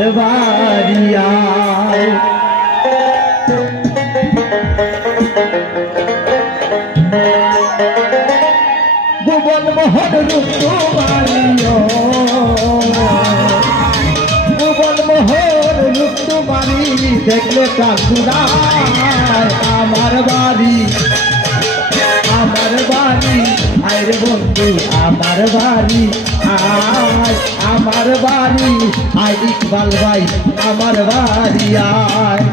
আমার বাড়ি আয়। ভুবন মোহন রূপ তোমারিও, ভুবন মোহন রূপ তোমারি দেখলে কাকুরায় আমার বাড়ি, আমার বাড়ি আয় রে বন্ধু আমার বাড়ি আয়, আমার বাড়ি আয় ইকবাল ভাই আমার বাড়ি আয়।